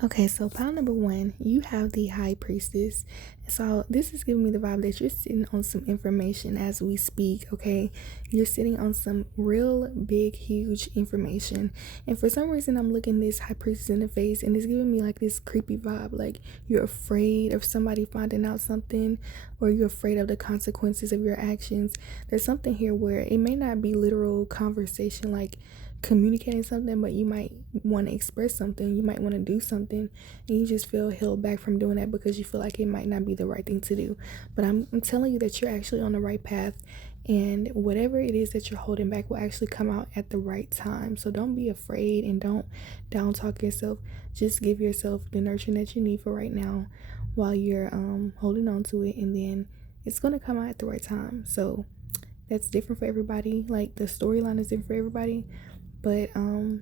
Okay, so pile number one, you have the high priestess. So this is giving me the vibe that you're sitting on some information as we speak, okay? You're sitting on some real big, huge information. And for some reason, I'm looking this high priestess in the face and it's giving me like this creepy vibe. Like you're afraid of somebody finding out something, or you're afraid of the consequences of your actions. There's something here where it may not be literal conversation, like communicating something, but you might want to express something, you might want to do something, and you just feel held back from doing that because you feel like it might not be the right thing to do. But I'm telling you that you're actually on the right path, and whatever it is that you're holding back will actually come out at the right time. So don't be afraid and don't down talk yourself. Just give yourself the nurturing that you need for right now while you're holding on to it, and then it's going to come out at the right time. So that's different for everybody. Like the storyline is different for everybody, but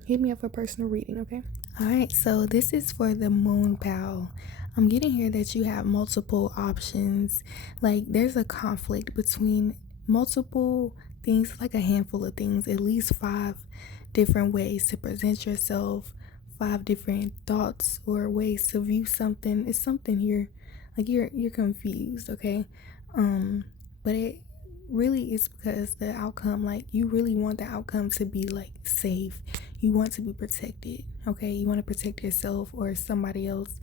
hit me up for personal reading, okay? All right, so this is for the moon pal. I'm getting here that you have multiple options. Like there's a conflict between multiple things, like a handful of things, at least 5 different ways to present yourself, 5 different thoughts or ways to view something. It's something here, like you're confused, okay? But it really is because the outcome, like you really want the outcome to be like safe. You want to be protected, okay? You want to protect yourself or somebody else.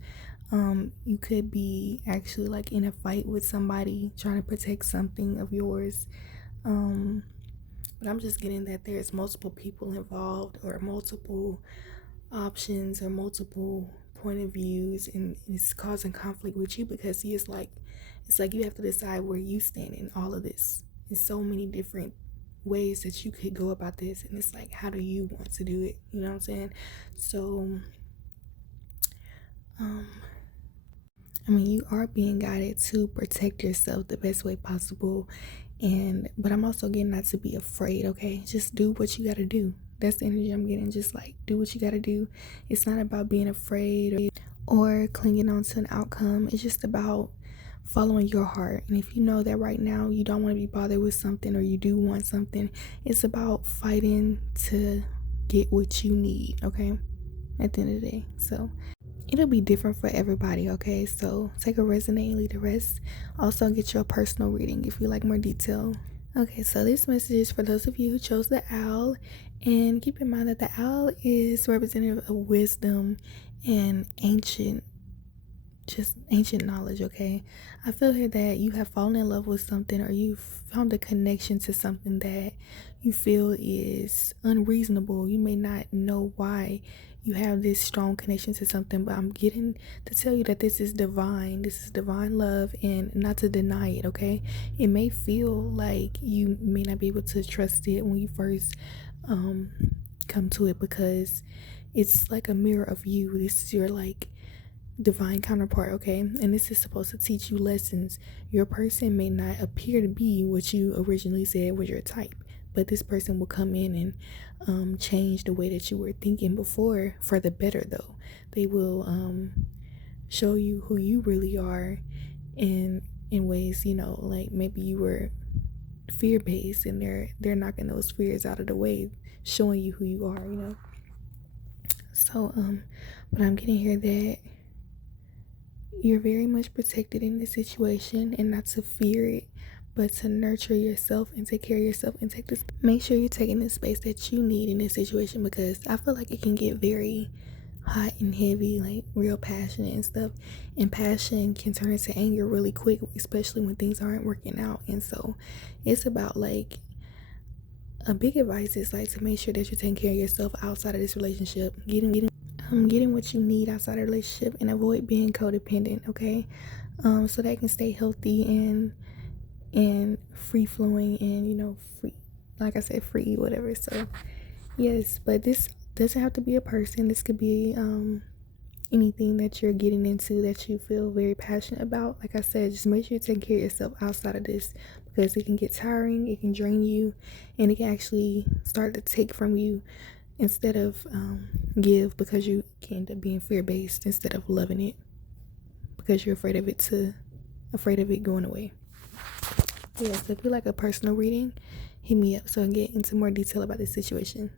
You could be actually like in a fight with somebody trying to protect something of yours. But I'm just getting that there's multiple people involved, or multiple options, or multiple point of views, and it's causing conflict with you because it's like you have to decide where you stand in all of this. There's so many different ways that you could go about this, and it's like, how do you want to do it? You know what I'm saying? So I mean, you are being guided to protect yourself the best way possible, but I'm also getting not to be afraid, okay? Just do what you gotta do. That's the energy I'm getting. Just like do what you gotta do. It's not about being afraid or clinging on to an outcome. It's just about following your heart. And if you know that right now you don't want to be bothered with something, or you do want something, it's about fighting to get what you need, okay? At the end of the day. So it'll be different for everybody, okay? So take a resonate and leave the rest. Also get your personal reading if you like more detail. Okay, so this message is for those of you who chose the owl, and keep in mind that the owl is representative of wisdom and ancient knowledge, okay? I feel here that you have fallen in love with something, or you found a connection to something that you feel is unreasonable. You may not know why you have this strong connection to something, but I'm getting to tell you that this is divine. This is divine love, and not to deny it, okay? It may feel like you may not be able to trust it when you first come to it, because it's like a mirror of you. This is your like divine counterpart, okay? And this is supposed to teach you lessons. Your person may not appear to be what you originally said was your type, but this person will come in and change the way that you were thinking before for the better, though. They will show you who you really are in ways, like maybe you were fear-based, and they're knocking those fears out of the way, showing you who you are. So but I'm getting here that you're very much protected in this situation, and not to fear it, but to nurture yourself and take care of yourself, and make sure you're taking the space that you need in this situation, because I feel like it can get very hot and heavy, like real passionate and stuff, and passion can turn into anger really quick, especially when things aren't working out. And so it's about like, a big advice is like to make sure that you're taking care of yourself outside of this relationship, getting what you need outside of the relationship, and avoid being codependent, okay? So that can stay healthy and free flowing, and free, like I said, free, whatever. So yes, but this doesn't have to be a person. This could be anything that you're getting into that you feel very passionate about. Like I said, just make sure you take care of yourself outside of this, because it can get tiring, it can drain you, and it can actually start to take from you instead of give, because you can end up being fear-based instead of loving it, because you're afraid of it going away. Yeah, so if you like a personal reading, hit me up so I can get into more detail about this situation.